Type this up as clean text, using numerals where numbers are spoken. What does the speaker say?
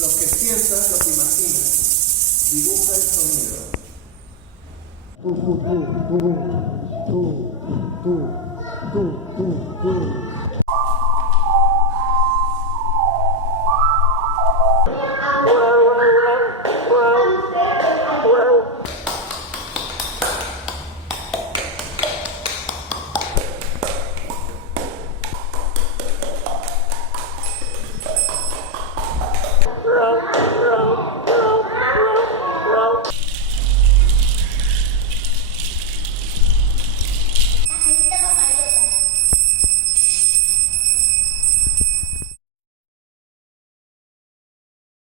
Lo que sientas, lo que imaginas, dibuja el sonido. Tú, tú, tú, tú, tú, tú, tú.